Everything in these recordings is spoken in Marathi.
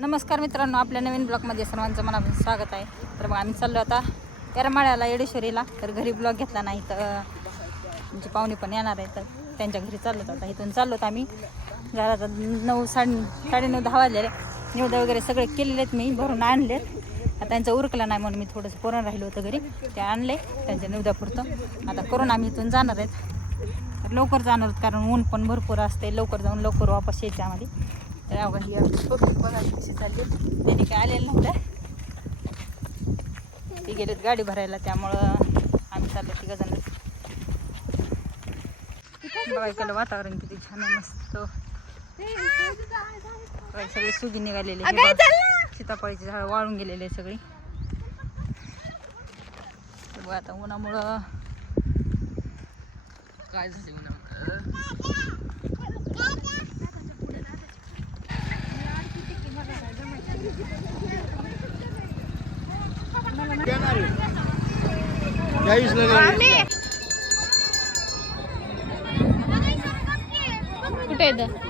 नमस्कार मित्रांनो आपल्या नवीन ब्लॉगमध्ये सर्वांचं मनापासून स्वागत आहे तर मग आम्ही चाललो आता येरमाळ्याला येडेश्वरीला तर घरी ब्लॉग घेतला नाही तर म्हणजे पाहुणे पण येणार आहे तर त्यांच्या घरी चाललो आता इथून चाललो तर आम्ही घरात नऊ साडे नऊ दहा वाजलेले निवडा वगैरे सगळे केलेलेत मी भरून आणलेत आता त्यांचं उरकलं नाही म्हणून मी थोडंसं कोरोना राहिलो होतं घरी ते आणले त्यांच्या पुरतं आता करून आम्ही इथून जाणार आहेत तर लवकर जाणार कारण ऊन पण भरपूर असते लवकर जाऊन लवकर वापस याच्यामध्ये रावली आपली पब्लिक बघा चालली त्याने काय आलेलं नव्हतं ते गेलेत गाडी भरायला त्यामुळं आम्ही चाललो ती गजानच बघायला वातावरण किती छान मस्त सगळे सुगी निघालेले सीताफळीची झाडं वाळून गेलेले सगळी बघा आता उन्हामुळं काय झाले कुठे येतं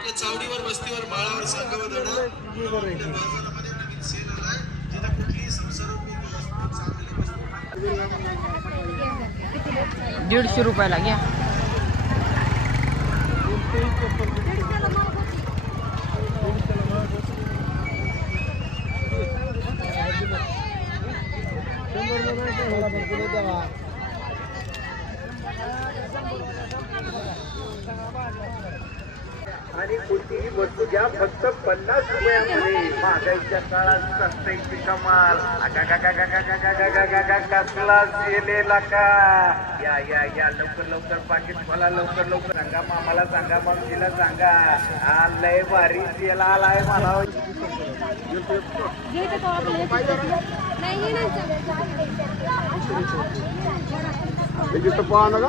आपल्या चावडीवर बस्तीवर माळावर संघावर धडा बाजारामध्ये नवीन सेल आलाय जिथे कुठलीही संसार दीडशे रुपयाला घ्या शंभर आणि कोणतीही वस्तू घ्या फक्त पन्नास रुपयामध्ये महागाईच्या काळात असते कमाल कसला गेलेला का या या या लवकर लवकर पाकिट मला लवकर लवकर सांगा मामाला सांगा मग तिला सांगा आलय भारी तेल आलाय मला नाही पाहा ना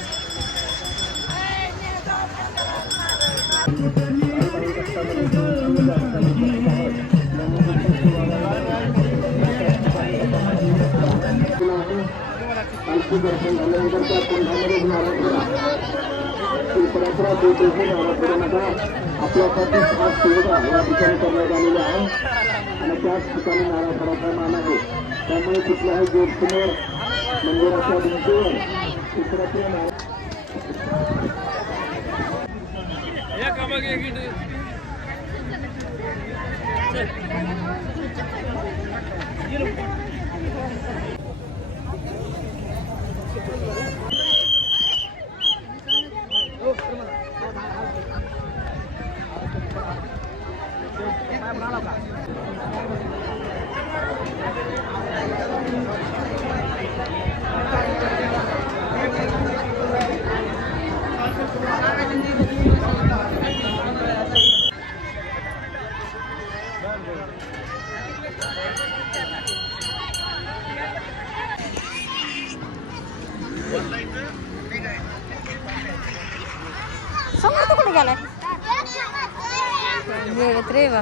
ही परंपरा देवतेची आराधना आपल्यासाठी खास सुविधा या ठिकाणी करण्यात आलेल्या आहे आणि त्याच ठिकाणी नारायणाचा मान आहे त्यामुळे कुठल्याही गोष्टीवर मंदिराच्या भिंतीवर क्षेत्रातील नारायण समोर तो कुठे गेलाय मिळत रे बा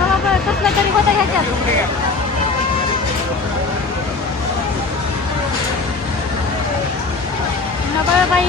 여러분소스나까지호다해야죠누나바이바이